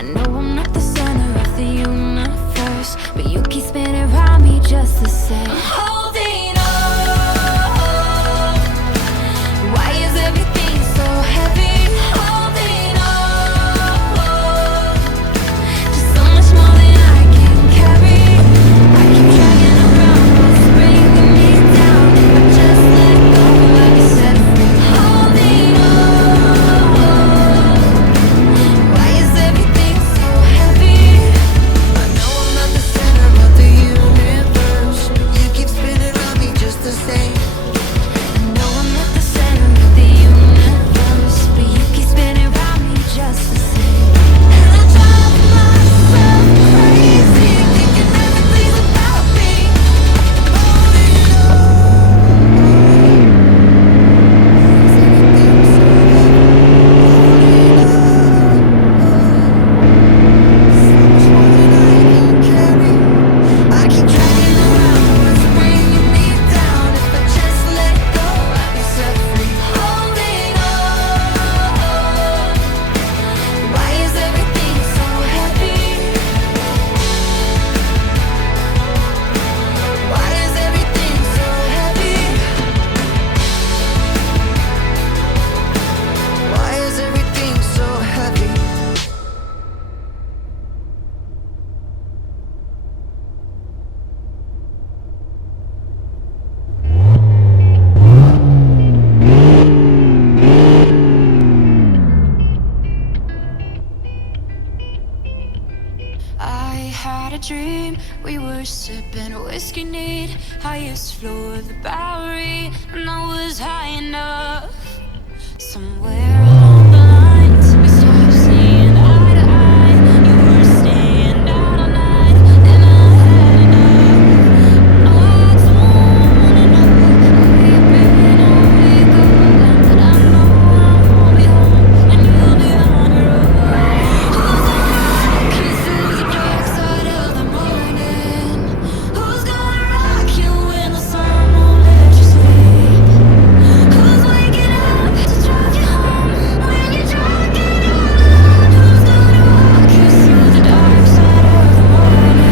I know I'm not the center of the universe, but you keep spinning around me just the same. I'm holding on. Why is everything so heavy? Holding on. Just so much more than I can carry. I keep dragging around what's bringing me down. If I just let go, I'll be set free. Holding on. Why is everything so heavy? I know I'm not the center of the universe. You keep spinning around me just the same. I know I'm not the center of the universe, but you keep spinning around me just the same. And I drive myself crazy, thinking everything's about me. Holding on. Is everything so so much more than I can carry. I keep dragging around what's bringing me down. If I just let go, I'll be set free. Holding on. Why is everything so heavy? Why is everything so heavy? Why is everything so heavy? I had a dream, we were sipping whiskey neat, highest floor of the Bowery, and I was high enough. Somewhere along the lines, we stopped seeing eye to eye. You were staying out all night, and I had enough. No, I don't wanna know where you've been or where you're going, but I know I won't be home, and you'll be on your own. Who's gonna rock you through the dark side of the morning? Who's gonna rock you when the sun won't let you sleep? Who's waking up to drive you home when you're drunk and all alone? Who's gonna walk you through the dark side of the morning?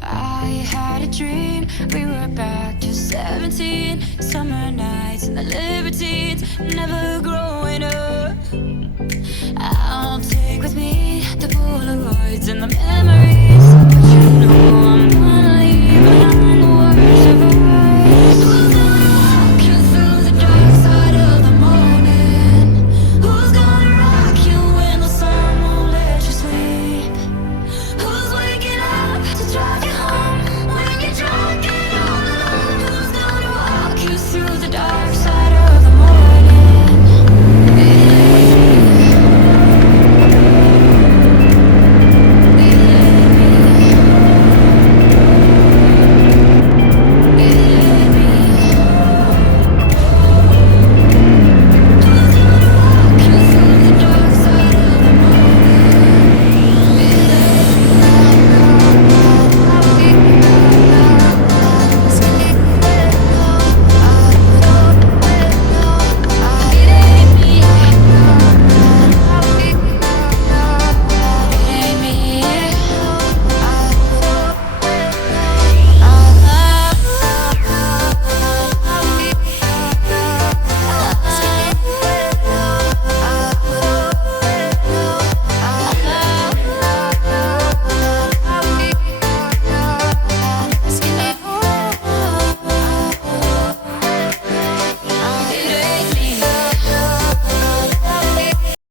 I had a dream, we were back to 17. Summer nights and the libertines, never growing up. I'll take with me the Polaroids and the memories.